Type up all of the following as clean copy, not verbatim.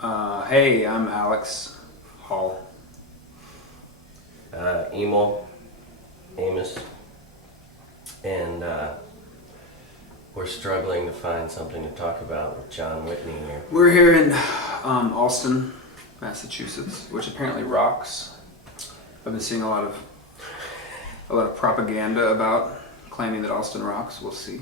Hey, I'm Alex Hall. Emil, Amos, and we're struggling to find something to talk about with John Whitney here. We're here in Allston, Massachusetts, which apparently rocks. I've been seeing a lot of propaganda about claiming that Allston rocks. We'll see.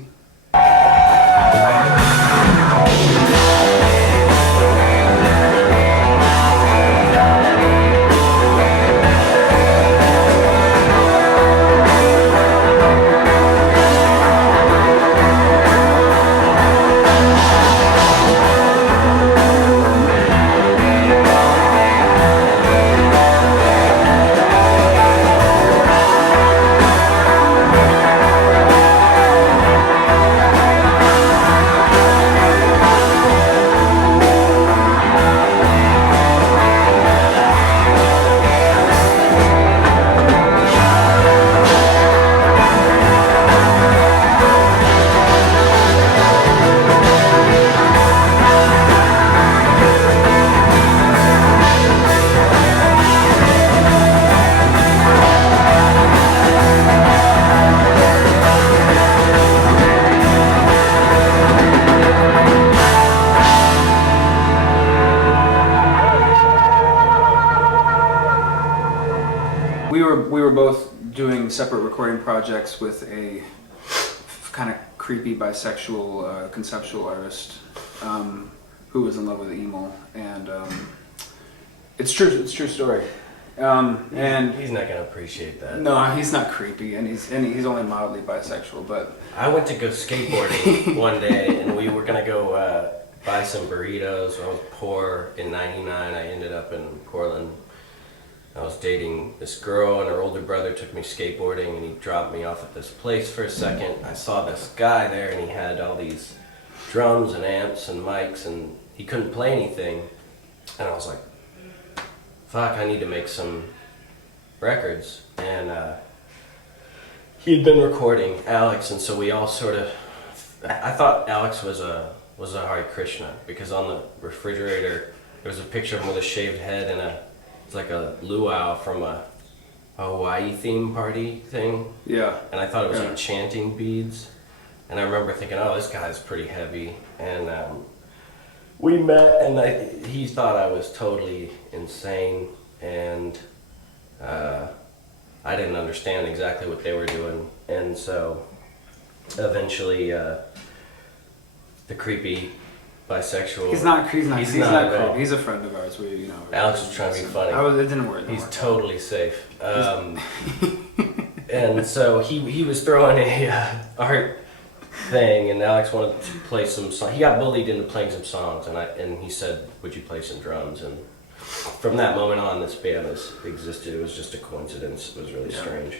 We were both doing separate recording projects with a kind of creepy bisexual conceptual artist who was in love with Emil, and it's true story. And He's not gonna appreciate that. no, he's not creepy, and he's only mildly bisexual. But I went to go skateboarding one day, and we were gonna go buy some burritos. I was poor in '99. I ended up in Portland. I was dating this girl, and her older brother took me skateboarding, and he dropped me off at this place for a second. I saw this guy there, and he had all these drums and amps and mics, and he couldn't play anything. And I was like, fuck, I need to make some records. And he'd been recording Alex, and so we all sort of, I thought Alex was a Hare Krishna, because on the refrigerator there was a picture of him with a shaved head and it's like a luau from a Hawaii theme party thing. yeah, And I thought it was like chanting beads. And I remember thinking, oh, this guy's pretty heavy. And we met, and he thought I was totally insane. And I didn't understand exactly what they were doing. And so eventually the creepy bisexual... he's not creepy. All. He's a friend of ours. Alex was trying to be funny. It didn't work. He's totally safe. And so he was throwing a art thing, and Alex wanted to play some songs. He got bullied into playing some songs, and he said, would you play some drums? And from that moment on, this band has existed. It was just a coincidence. It was really strange.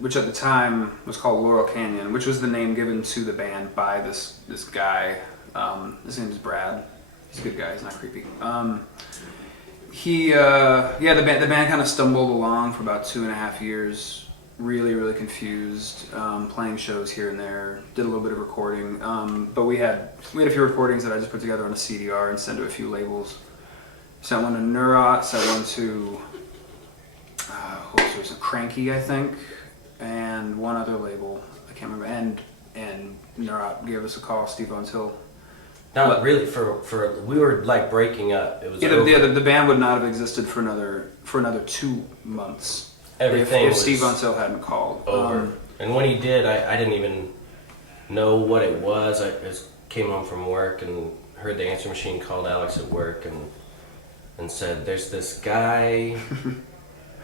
which at the time was called Laurel Canyon, which was the name given to the band by this guy. His name is Brad. He's a good guy. He's not creepy. The band kind of stumbled along for about 2.5 years. Really confused. Playing shows here and there. Did a little bit of recording. But we had a few recordings that I just put together on a CDR and sent to a few labels. Sent one to Neurot. Sent one to Cranky, I think, and one other label. I can't remember. And Neurot gave us a call. Steve Von Till. No, really, for we were like breaking up. It was the band would not have existed for another 2 months. Everything if was Steve Von Till hadn't called. Over. And when he did, I didn't even know what it was. I just came home from work and heard the answer machine called Alex at work and said, "There's this guy,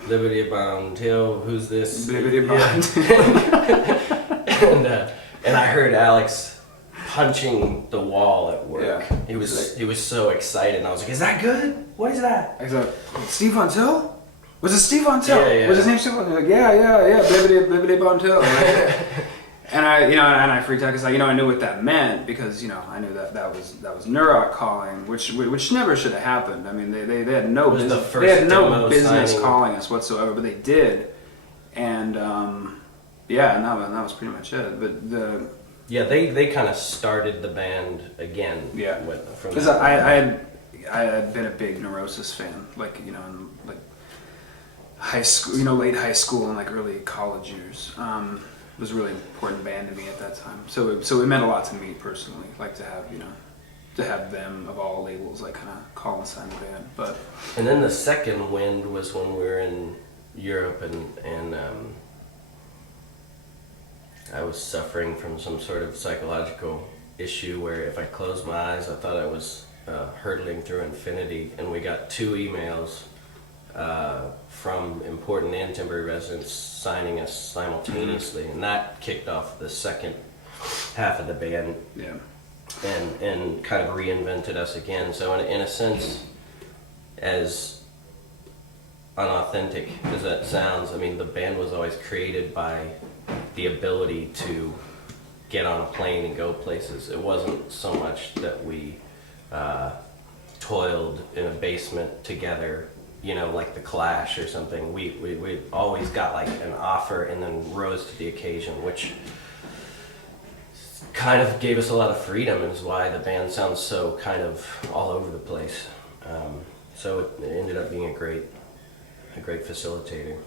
Liberty Von Till. Who's this?" Liberty Von Till. And I heard Alex punching the wall at work. Yeah. He was so excited, and I was like, "Is that good? What is that?" I said, "Steve Von Till? Was it Steve Von Till? Yeah. Was his name Steve Von Till?" Like, yeah, Liberty Von Till. And I freaked out because I knew what that meant because I knew that was Neurot calling, which never should have happened. I mean, they had no business, calling us whatsoever, but they did, and and that was pretty much it. But they kind of started the band again. Yeah, from because I had been a big Neurosis fan, in high school, late high school and early college years. It was a really important band to me at that time. So it meant a lot to me personally, to have them of all labels kind of call and sign the band. And then the second wind was when we were in Europe and I was suffering from some sort of psychological issue where if I closed my eyes, I thought I was hurtling through infinity. And we got 2 emails from Important and Temporary Residents signing us simultaneously, and that kicked off the second half of the band. Yeah. And kind of reinvented us again. So in a sense, as unauthentic as that sounds, I mean, the band was always created by the ability to get on a plane and go places. It wasn't so much that we toiled in a basement together, like the Clash or something. We always got an offer and then rose to the occasion, which kind of gave us a lot of freedom, and is why the band sounds so kind of all over the place. So it ended up being a great facilitator.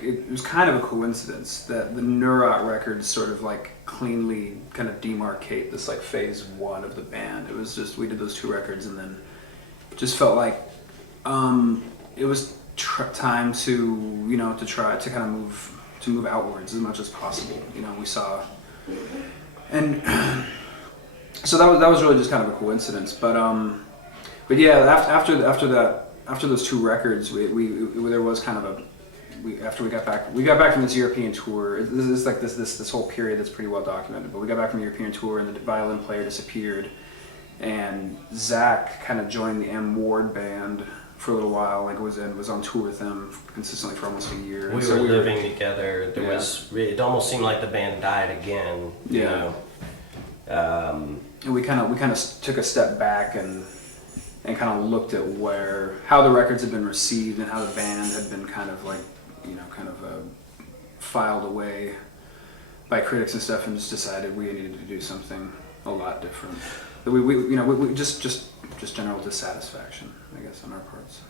It was kind of a coincidence that the Neurot records sort of cleanly kind of demarcate this phase 1 of the band. It was just, we did those 2 records and then it just felt like it was time to, you know, to try to kind of move outwards as much as possible. You know, we saw, and so that was really just kind of a coincidence. But yeah, after those two records, we there was kind of a, after we got back from this European tour. This is like this whole period that's pretty well documented. But we got back from the European tour, and the violin player disappeared, and Zach kind of joined the M Ward band for a little while. Like was on tour with them consistently for almost a year. We were living together. There was, it almost seemed like the band died again. You know? And we kind of took a step back and kind of looked at how the records had been received and how the band had been kind of like, you know, filed away by critics and stuff, and just decided we needed to do something a lot different. But we just general dissatisfaction, I guess, on our parts.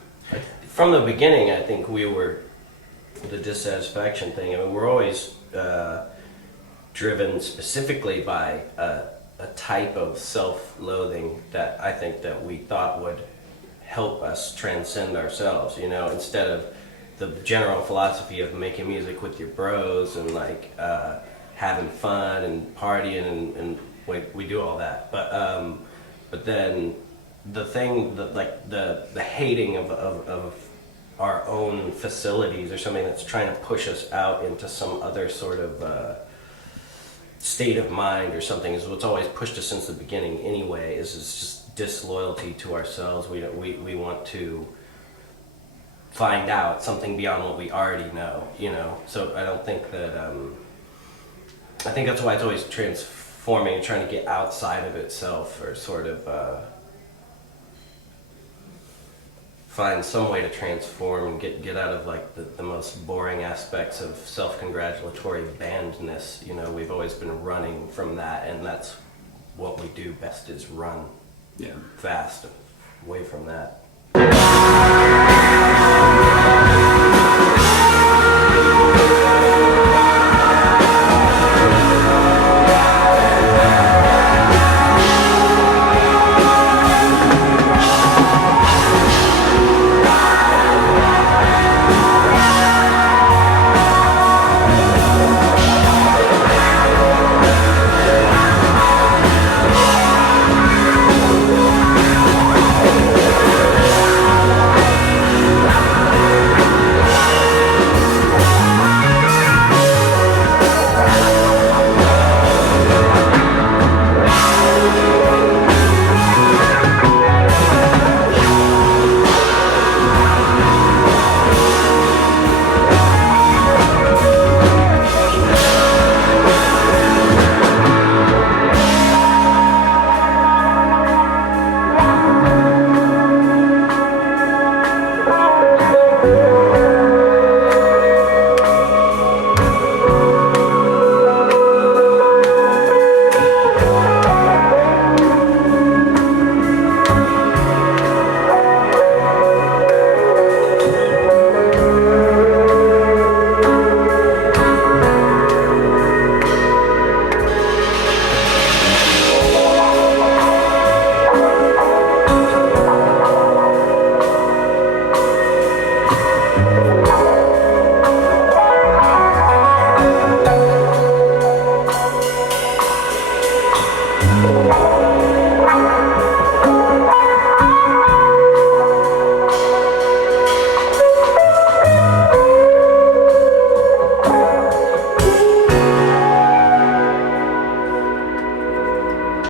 From the beginning, I think we were the dissatisfaction thing. I mean, we're always driven specifically by a type of self-loathing that I think that we thought would help us transcend ourselves, you know, instead of the general philosophy of making music with your bros and like having fun and partying and we do all that, but then the thing that like the hating of our own facilities or something that's trying to push us out into some other sort of state of mind or something is what's always pushed us since the beginning anyway, is just disloyalty to ourselves. We want to find out something beyond what we already know, you know. So I don't think that I think that's why it's always transforming and trying to get outside of itself, or sort of find some way to transform and get out of like the most boring aspects of self-congratulatory bandness. You know, we've always been running from that, and that's what we do best, is run fast away from that.